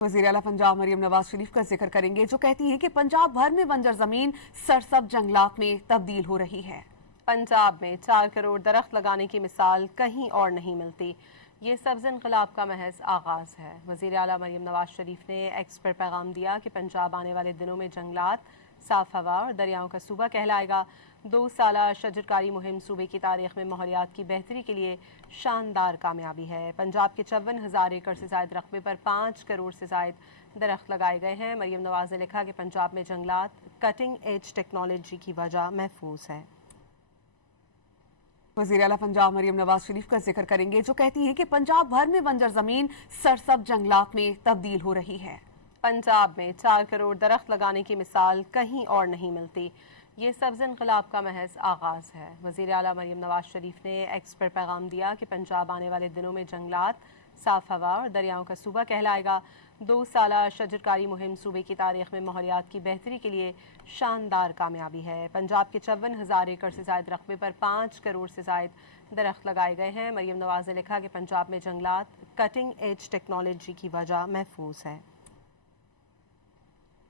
वज़ीर आला पंजाब मरियम नवाज शरीफ का जिक्र करेंगे, जो कहती हैं कि पंजाब भर में बंजर जमीन सरसब्ज जंगलात में तब्दील हो रही है। पंजाब में 4 करोड़ दरख्त लगाने की मिसाल कहीं और नहीं मिलती। ये सब्ज़ इनकलाब का महज आगाज़ है। वज़ीर आला मरियम नवाज शरीफ ने एक्स पर पैगाम दिया कि पंजाब आने वाले दिनों में जंगलात, साफ हवा और दरियाओं का सूबा कहलाएगा। 2 साला शजरकारी मुहिम सूबे की तारीख में माहौलियात की बेहतरी के लिए शानदार कामयाबी है। पंजाब के 54,000 एकड़ से ज़ायद रकबे पर 5 करोड़ से ज़ायद दरख्त लगाए गए हैं। मरियम नवाज ने लिखा कि पंजाब में जंगलात कटिंग एज टेक्नोलॉजी की वजह महफूज है। वज़ीर आला पंजाब मरियम नवाज शरीफ का जिक्र करेंगे, जो कहती हैं कि पंजाब भर में बंजर जमीन सरसब्ज जंगलात में तब्दील हो रही है। पंजाब में 4 करोड़ दरख्त लगाने की मिसाल कहीं और नहीं मिलती। ये सब्ज़ इनकलाब का महज आगाज़ है। वज़ीर आला मरियम नवाज शरीफ ने एक्स पर पैगाम दिया कि पंजाब आने वाले दिनों में जंगलात, साफ हवा और दरियाओं का सूबा कहलाएगा। 2 साला शजरकारी मुहिम सूबे की तारीख में माहौलियात की बेहतरी के लिए शानदार कामयाबी है। पंजाब के 54,000 एकड़ से ज़ायद रकबे पर 5 करोड़ से ज़ायद दरख्त लगाए गए हैं। मरियम नवाज ने लिखा कि पंजाब में जंगलात कटिंग एज टेक्नोलॉजी की वजह महफूज है।